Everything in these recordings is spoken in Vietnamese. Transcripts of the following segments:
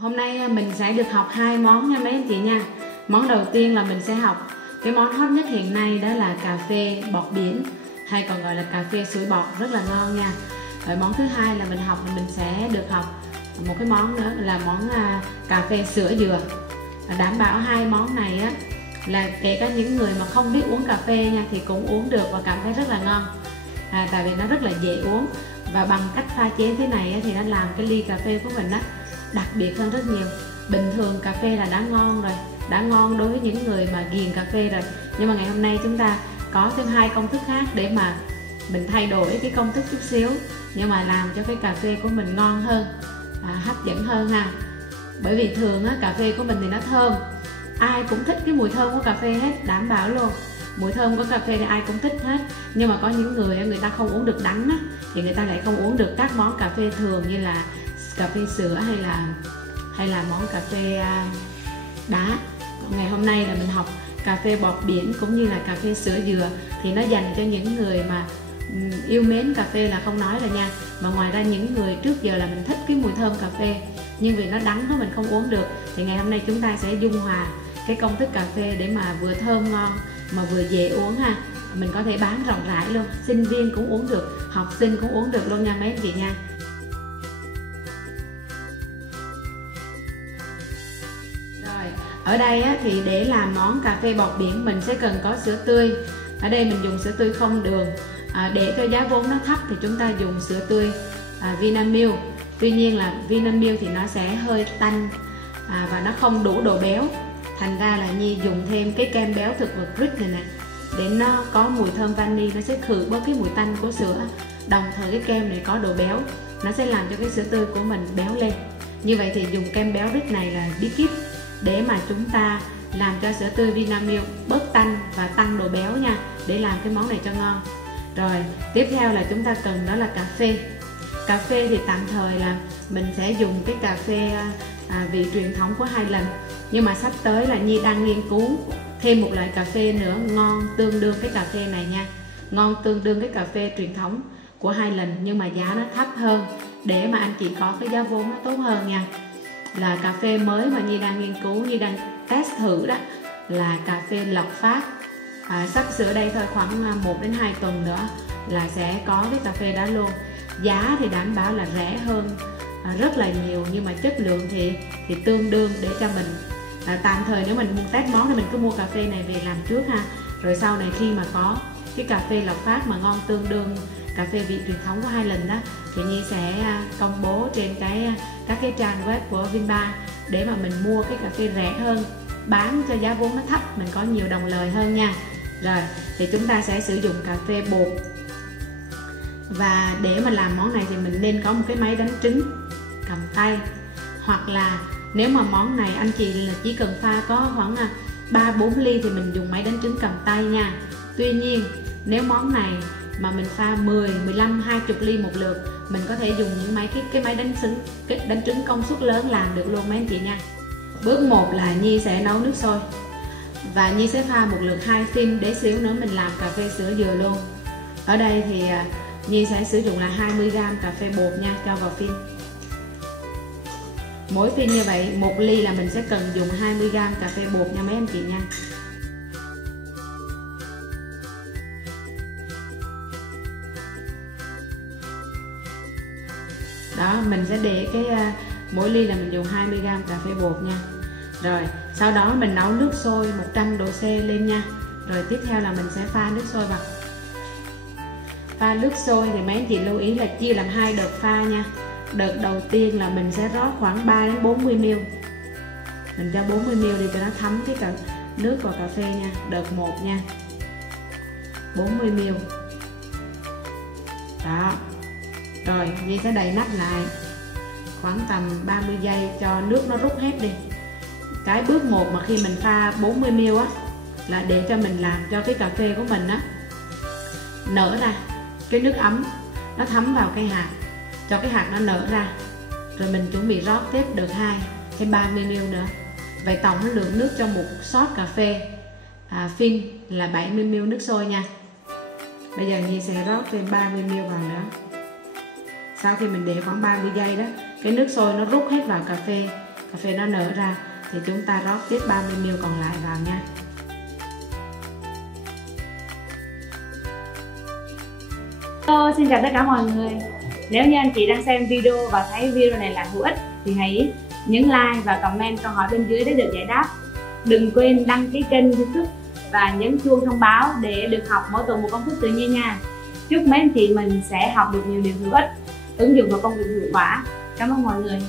Hôm nay mình sẽ được học hai món nha mấy anh chị nha. Món đầu tiên là mình sẽ học cái món hot nhất hiện nay, đó là cà phê bọt biển, hay còn gọi là cà phê sủi bọt, rất là ngon nha. Rồi món thứ hai là mình sẽ được học một cái món nữa là món cà phê sữa dừa. Đảm bảo hai món này á là kể cả những người mà không biết uống cà phê nha thì cũng uống được và cảm thấy rất là ngon. Tại vì nó rất là dễ uống, và bằng cách pha chế thế này á, thì nó làm cái ly cà phê của mình á đặc biệt hơn rất nhiều. Bình thường cà phê là đã ngon rồi, đã ngon đối với những người mà ghiền cà phê rồi, nhưng mà ngày hôm nay chúng ta có thêm hai công thức khác để mà mình thay đổi cái công thức chút xíu, nhưng mà làm cho cái cà phê của mình ngon hơn, hấp dẫn hơn ha. Bởi vì thường á, cà phê của mình thì nó thơm, ai cũng thích cái mùi thơm của cà phê hết, đảm bảo luôn. Mùi thơm của cà phê thì ai cũng thích hết, nhưng mà có những người ta không uống được đắng á, thì người ta lại không uống được các món cà phê thường như là cà phê sữa hay là món cà phê đá. Còn ngày hôm nay là mình học cà phê bọt biển cũng như là cà phê sữa dừa, thì nó dành cho những người mà yêu mến cà phê là không nói rồi nha, mà ngoài ra những người trước giờ là mình thích cái mùi thơm cà phê nhưng vì nó đắng đó mình không uống được, thì ngày hôm nay chúng ta sẽ dung hòa cái công thức cà phê để mà vừa thơm ngon mà vừa dễ uống ha. Mình có thể bán rộng rãi luôn, sinh viên cũng uống được, học sinh cũng uống được luôn nha mấy anh chị nha. Rồi, ở đây á, thì để làm món cà phê bọt biển mình sẽ cần có sữa tươi. Ở đây mình dùng sữa tươi không đường. Để cho giá vốn nó thấp thì chúng ta dùng sữa tươi Vinamilk. Tuy nhiên là Vinamilk thì nó sẽ hơi tanh và nó không đủ độ béo. Thành ra là Nhi dùng thêm cái kem béo thực vật Greek này nè, để nó có mùi thơm vani, nó sẽ khử bớt cái mùi tanh của sữa. Đồng thời cái kem này có độ béo, nó sẽ làm cho cái sữa tươi của mình béo lên. Như vậy thì dùng kem béo Greek này là bí kíp để mà chúng ta làm cho sữa tươi Vinamilk bớt tanh và tăng độ béo nha, để làm cái món này cho ngon. Rồi tiếp theo là chúng ta cần đó là cà phê. Cà phê thì tạm thời là mình sẽ dùng cái cà phê vị truyền thống của Highland, nhưng mà sắp tới là Nhi đang nghiên cứu thêm một loại cà phê nữa ngon tương đương cái cà phê này nha, ngon tương đương cái cà phê truyền thống của Highland nhưng mà giá nó thấp hơn, để mà anh chị có cái giá vốn nó tốt hơn nha. Là cà phê mới mà Nhi đang nghiên cứu, Nhi đang test thử đó, là cà phê lộc Pháp. Sắp sửa đây thôi, khoảng 1 đến 2 tuần nữa là sẽ có cái cà phê đó luôn. Giá thì đảm bảo là rẻ hơn rất là nhiều, nhưng mà chất lượng thì tương đương, để cho mình tạm thời nếu mình muốn test món thì mình cứ mua cà phê này về làm trước ha. Rồi sau này khi mà có cái cà phê lộc Pháp mà ngon tương đương cà phê vị truyền thống của Highland đó, thì Nhi sẽ công bố trên các cái trang web của Vinba để mà mình mua cái cà phê rẻ hơn, bán cho giá vốn nó thấp, mình có nhiều đồng lời hơn nha. Rồi thì chúng ta sẽ sử dụng cà phê bột, và để mà làm món này thì mình nên có một cái máy đánh trứng cầm tay, hoặc là nếu mà món này anh chị là chỉ cần pha có khoảng 3-4 ly thì mình dùng máy đánh trứng cầm tay nha. Tuy nhiên nếu món này mà mình pha 10, 15, 20 ly một lượt, mình có thể dùng những cái máy đánh trứng công suất lớn làm được luôn mấy anh chị nha. Bước 1 là Nhi sẽ nấu nước sôi, và Nhi sẽ pha một lượt 2 phin để xíu nữa mình làm cà phê sữa dừa luôn. Ở đây thì Nhi sẽ sử dụng là 20g cà phê bột nha, cho vào phin. Mỗi phin như vậy 1 ly là mình sẽ cần dùng 20g cà phê bột nha mấy anh chị nha. Đó, mình sẽ để mỗi ly là mình dùng 20g cà phê bột nha. Rồi sau đó mình nấu nước sôi 100 độ C lên nha. Rồi tiếp theo là mình sẽ pha nước sôi vào. Pha nước sôi thì mấy anh chị lưu ý là chia làm 2 đợt pha nha. Đợt đầu tiên là mình sẽ rót khoảng 3 đến 40ml. Mình cho 40ml đi cho nó thấm cái nước vào cà phê nha. Đợt 1 nha, 40ml. Đó. Rồi Nhi sẽ đậy nắp lại khoảng tầm 30 giây cho nước nó rút hết đi. Cái bước 1 mà khi mình pha 40ml á, là để cho mình làm cho cái cà phê của mình á nở ra, cái nước ấm nó thấm vào cái hạt, cho cái hạt nó nở ra. Rồi mình chuẩn bị rót tiếp đợt 2 thêm 30ml nữa. Vậy tổng lượng nước cho một shot cà phê phin là 70ml nước sôi nha. Bây giờ Nhi sẽ rót thêm 30ml vào nữa. Sau khi mình để khoảng 30 giây đó, cái nước sôi nó rút hết vào cà phê, cà phê nó nở ra thì chúng ta rót tiếp 30ml còn lại vào nha. Hello, xin chào tất cả mọi người. Nếu như anh chị đang xem video và thấy video này là hữu ích thì hãy nhấn like và comment câu hỏi bên dưới để được giải đáp. Đừng quên đăng ký kênh YouTube và nhấn chuông thông báo để được học mỗi tuần một công thức tự nhiên nha. Chúc mấy anh chị mình sẽ học được nhiều điều hữu ích, ứng dụng vào công việc hiệu quả. Cảm ơn mọi người.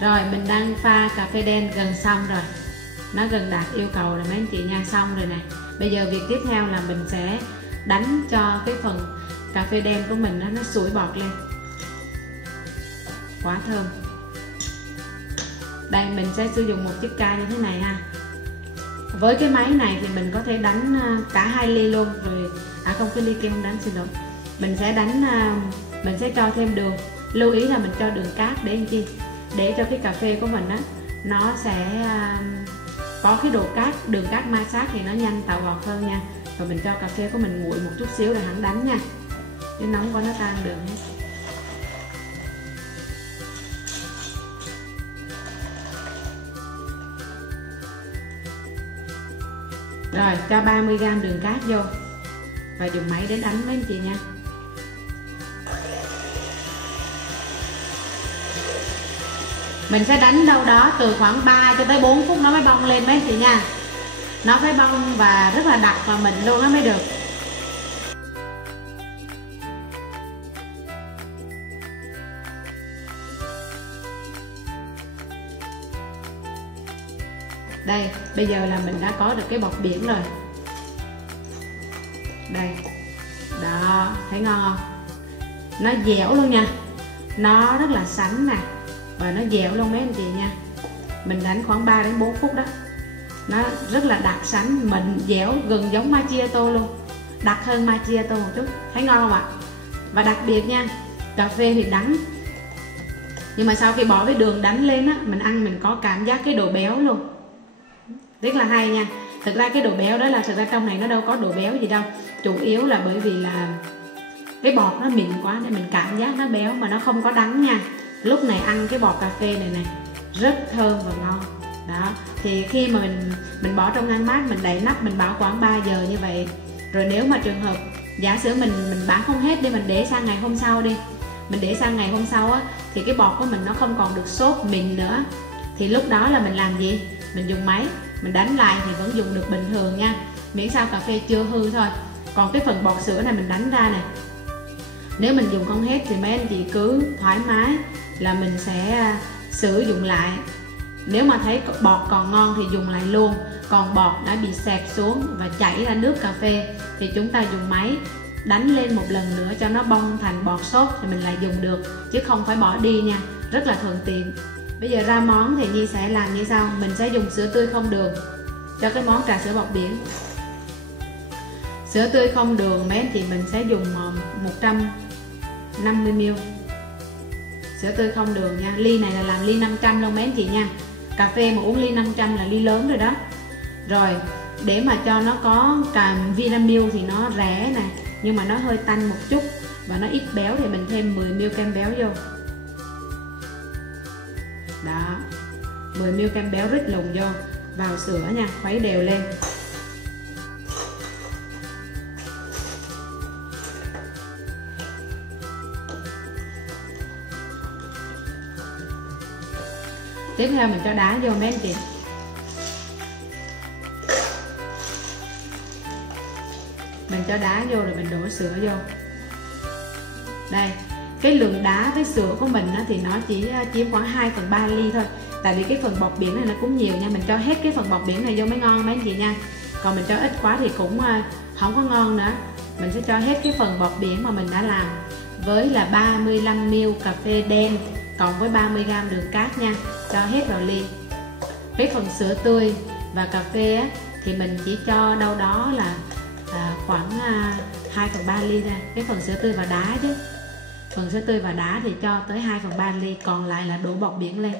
Rồi mình đang pha cà phê đen gần xong rồi, nó gần đạt yêu cầu rồi mấy anh chị nha, xong rồi nè. Bây giờ việc tiếp theo là mình sẽ đánh cho cái phần cà phê đen của mình nó sủi bọt lên, quá thơm. Đây mình sẽ sử dụng một chiếc chai như thế này ha. Với cái máy này thì mình có thể đánh cả 2 ly luôn rồi. Không, cái ly kia không đánh, xin lỗi. Mình sẽ đánh, mình sẽ cho thêm đường. Lưu ý là mình cho đường cát để làm chi? Để cho cái cà phê của mình á nó sẽ có cái độ cát, đường cát ma sát thì nó nhanh tạo bọt hơn nha. Rồi mình cho cà phê của mình nguội một chút xíu rồi hẳn đánh nha, chứ nóng quá nó tan đường hết. Rồi cho 30g đường cát vô và dùng máy đến đánh mấy anh chị nha. Mình sẽ đánh đâu đó từ khoảng 3 cho tới 4 phút nó mới bong lên mấy anh chị nha. Nó phải bong và rất là đặc vào mình luôn nó mới được. Đây, bây giờ là mình đã có được cái bọt biển rồi. Đây. Đó, thấy ngon không? Nó dẻo luôn nha. Nó rất là sánh nè. Và nó dẻo luôn mấy anh chị nha. Mình đánh khoảng 3 đến 4 phút đó. Nó rất là đặc sánh, mịn, dẻo, gần giống macchiato luôn. Đặc hơn macchiato một chút. Thấy ngon không ạ? Và đặc biệt nha, cà phê thì đắng. Nhưng mà sau khi bỏ cái đường đánh lên á, mình ăn mình có cảm giác cái độ béo luôn. Rất là hay nha. Thực ra cái độ béo đó là thực ra trong này nó đâu có độ béo gì đâu. Chủ yếu là bởi vì là cái bọt nó mịn quá nên mình cảm giác nó béo mà nó không có đắng nha. Lúc này ăn cái bọt cà phê này này rất thơm và ngon. Đó, thì khi mà mình bỏ trong ngăn mát, mình đậy nắp, mình bảo quản 3 giờ như vậy. Rồi nếu mà trường hợp giả sử mình bán không hết đi, mình để sang ngày hôm sau đi. Mình để sang ngày hôm sau á thì cái bọt của mình nó không còn được xốp mịn nữa. Thì lúc đó là mình làm gì? Mình dùng máy, mình đánh lại thì vẫn dùng được bình thường nha. Miễn sao cà phê chưa hư thôi. Còn cái phần bọt sữa này mình đánh ra này, nếu mình dùng không hết thì mấy anh chị cứ thoải mái là mình sẽ sử dụng lại. Nếu mà thấy bọt còn ngon thì dùng lại luôn. Còn bọt đã bị xẹt xuống và chảy ra nước cà phê thì chúng ta dùng máy đánh lên một lần nữa cho nó bong thành bọt xốp thì mình lại dùng được, chứ không phải bỏ đi nha. Rất là thuận tiện. Bây giờ ra món thì Nhi sẽ làm như sau. Mình sẽ dùng sữa tươi không đường cho cái món trà sữa bọt biển. Sữa tươi không đường mấy anh chị mình sẽ dùng 150ml sữa tươi không đường nha. Ly này là làm ly 500 luôn mấy anh chị nha. Cà phê mà uống ly 500 là ly lớn rồi đó. Rồi để mà cho nó có cả Vinamilk thì nó rẻ nè, nhưng mà nó hơi tanh một chút và nó ít béo thì mình thêm 10ml kem béo vô. Đó, 10ml kem béo rít lùng vô vào sữa nha, khuấy đều lên. Tiếp theo mình cho đá vô mấy anh chị. Mình cho đá vô rồi mình đổ sữa vô. Đây, cái lượng đá với sữa của mình thì nó chỉ chiếm khoảng 2/3 ly thôi. Tại vì cái phần bọt biển này nó cũng nhiều nha. Mình cho hết cái phần bọt biển này vô mới ngon mấy anh chị nha. Còn mình cho ít quá thì cũng không có ngon nữa. Mình sẽ cho hết cái phần bọt biển mà mình đã làm với là 35ml cà phê đen cộng với 30g đường cát nha. Cho hết vào ly. Cái phần sữa tươi và cà phê á, thì mình chỉ cho đâu đó là khoảng 2/3 ly ra. Cái phần sữa tươi và đá chứ. Phần sữa tươi và đá thì cho tới 2/3 ly, còn lại là đổ bọt biển lên.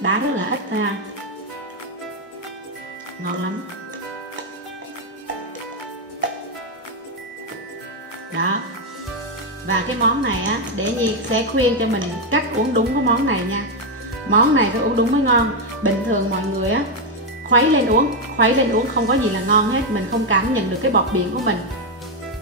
Đá rất là ít thôi ha. Ngon lắm. Đó. Và cái món này á, để Nhi sẽ khuyên cho mình cách uống đúng cái món này nha. Món này phải uống đúng mới ngon. Bình thường mọi người á khuấy lên uống không có gì là ngon hết, mình không cảm nhận được cái bọt biển của mình.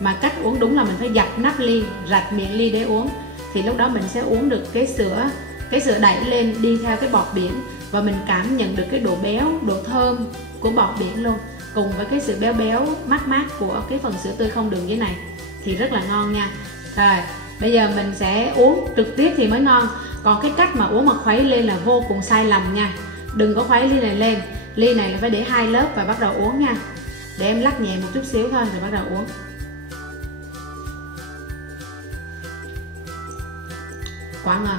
Mà cách uống đúng là mình phải dập nắp ly, rạch miệng ly để uống, thì lúc đó mình sẽ uống được cái sữa đẩy lên đi theo cái bọt biển, và mình cảm nhận được cái độ béo, độ thơm của bọt biển luôn, cùng với cái sự béo béo mát mát của cái phần sữa tươi không đường dưới này thì rất là ngon nha. Rồi bây giờ mình sẽ uống trực tiếp thì mới ngon, còn cái cách mà uống mà khuấy lên là vô cùng sai lầm nha. Đừng có khuấy ly này lên, ly này là phải để 2 lớp và bắt đầu uống nha. Để em lắc nhẹ một chút xíu thôi rồi bắt đầu uống. Quá ngon.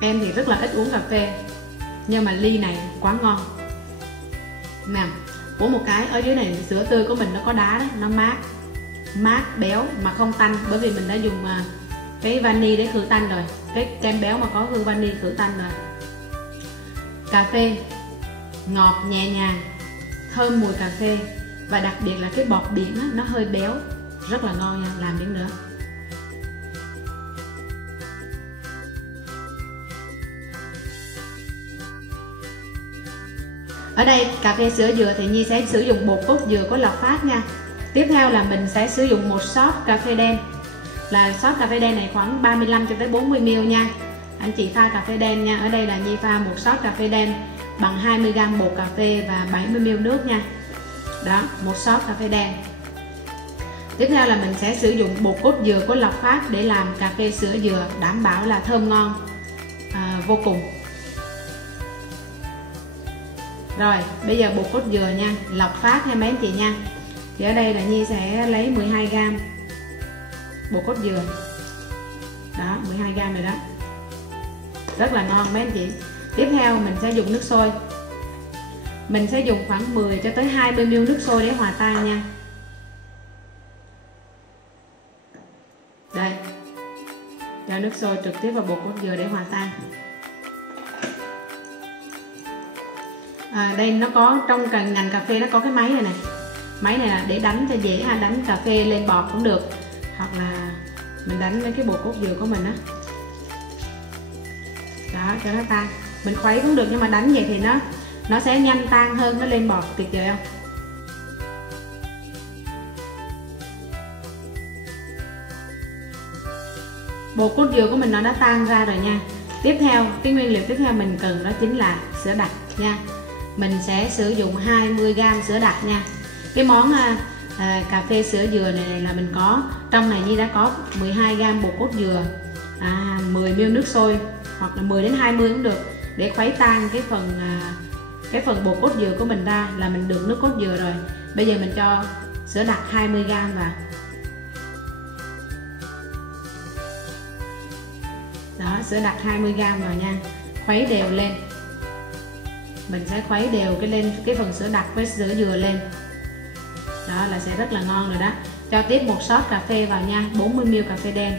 Em thì rất là ít uống cà phê, nhưng mà ly này quá ngon. Nè, uống một cái, ở dưới này sữa tươi của mình nó có đá đó, nó mát béo mà không tanh, bởi vì mình đã dùng cái vani để khử tanh rồi, cái kem béo mà có hương vani khử tanh rồi. Cà phê ngọt nhẹ nhàng, thơm mùi cà phê, và đặc biệt là cái bọt biển á, nó hơi béo, rất là ngon nha. Làm miếng nữa. Ở đây cà phê sữa dừa thì Nhi sẽ sử dụng bột cốt dừa có lọc phát nha. Tiếp theo là mình sẽ sử dụng một shot cà phê đen. Là shot cà phê đen này khoảng 35 cho tới 40 ml nha. Anh chị pha cà phê đen nha. Ở đây là Nhi pha một shot cà phê đen bằng 20g bột cà phê và 70 ml nước nha. Đó, một shot cà phê đen. Tiếp theo là mình sẽ sử dụng bột cốt dừa có lọc phát để làm cà phê sữa dừa, đảm bảo là thơm ngon vô cùng. Rồi, bây giờ bột cốt dừa nha, lọc phát nha mấy anh chị nha. Thì ở đây là Nhi sẽ lấy 12g bột cốt dừa. Đó, 12g rồi đó. Rất là ngon mấy anh chị. Tiếp theo mình sẽ dùng nước sôi. Mình sẽ dùng khoảng 10 cho tới 20 ml nước sôi để hòa tan nha. Đây. Cho nước sôi trực tiếp vào bột cốt dừa để hòa tan. Đây nó có trong ngành cà phê nó có cái máy này này. Máy này là để đánh cho dễ ha, đánh cà phê lên bọt cũng được, hoặc là mình đánh với cái bột cốt dừa của mình á. Đó, cho nó tan. Mình khuấy cũng được, nhưng mà đánh vậy thì nó sẽ nhanh tan hơn, nó lên bọt. Tuyệt vời không? Bột cốt dừa của mình nó đã tan ra rồi nha. Tiếp theo, cái nguyên liệu tiếp theo mình cần đó chính là sữa đặc nha. Mình sẽ sử dụng 20g sữa đặc nha. Cái món cà phê sữa dừa này là mình có trong này Nhi đã có 12g bột cốt dừa, 10ml nước sôi, hoặc là 10 đến 20 cũng được, để khuấy tan cái phần bột cốt dừa của mình ra là mình được nước cốt dừa rồi. Bây giờ mình cho sữa đặc 20g vào. Đó, sữa đặc 20g vào nha. Khuấy đều lên. Mình sẽ khuấy đều cái phần sữa đặc với sữa dừa lên. Đó là sẽ rất là ngon rồi đó. Cho tiếp một shot cà phê vào nha, 40ml cà phê đen,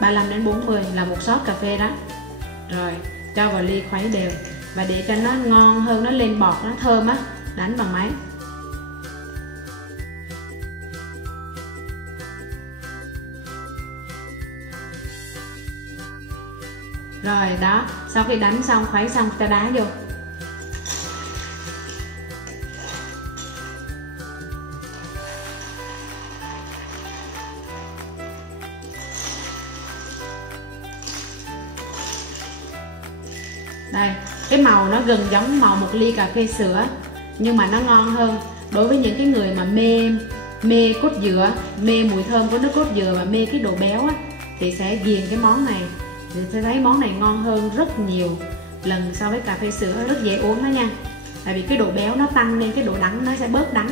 35 đến 40 là một shot cà phê đó. Rồi, cho vào ly khuấy đều. Và để cho nó ngon hơn, nó lên bọt, nó thơm á, đánh bằng máy. Rồi đó, sau khi đánh xong, khuấy xong, cho đá vô. Đây, cái màu nó gần giống màu một ly cà phê sữa, nhưng mà nó ngon hơn. Đối với những cái người mà mê cốt dừa, mê mùi thơm của nước cốt dừa và mê cái độ béo á, thì sẽ ghiền cái món này. Thì sẽ thấy món này ngon hơn rất nhiều lần so với cà phê sữa, rất dễ uống đó nha. Tại vì cái độ béo nó tăng nên cái độ đắng nó sẽ bớt đắng,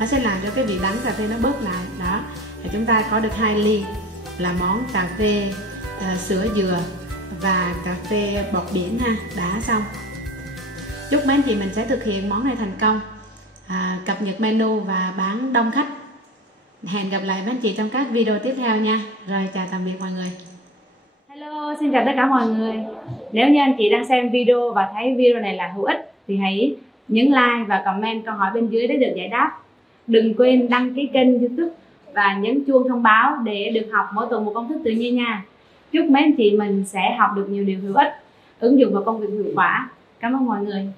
nó sẽ làm cho cái vị đắng cà phê nó bớt lại. Đó, thì chúng ta có được 2 ly là món cà phê sữa dừa và cà phê bọt biển ha, đã xong. Chúc mấy anh chị mình sẽ thực hiện món này thành công, cập nhật menu và bán đông khách. Hẹn gặp lại mấy anh chị trong các video tiếp theo nha. Rồi, chào tạm biệt mọi người. Hello, xin chào tất cả mọi người. Nếu như anh chị đang xem video và thấy video này là hữu ích thì hãy nhấn like và comment câu hỏi bên dưới để được giải đáp. Đừng quên đăng ký kênh YouTube và nhấn chuông thông báo để được học mỗi tuần một công thức tự nhiên nha. Chúc mấy anh chị mình sẽ học được nhiều điều hữu ích. ứng dụng vào công việc hiệu quả. Cảm ơn mọi người.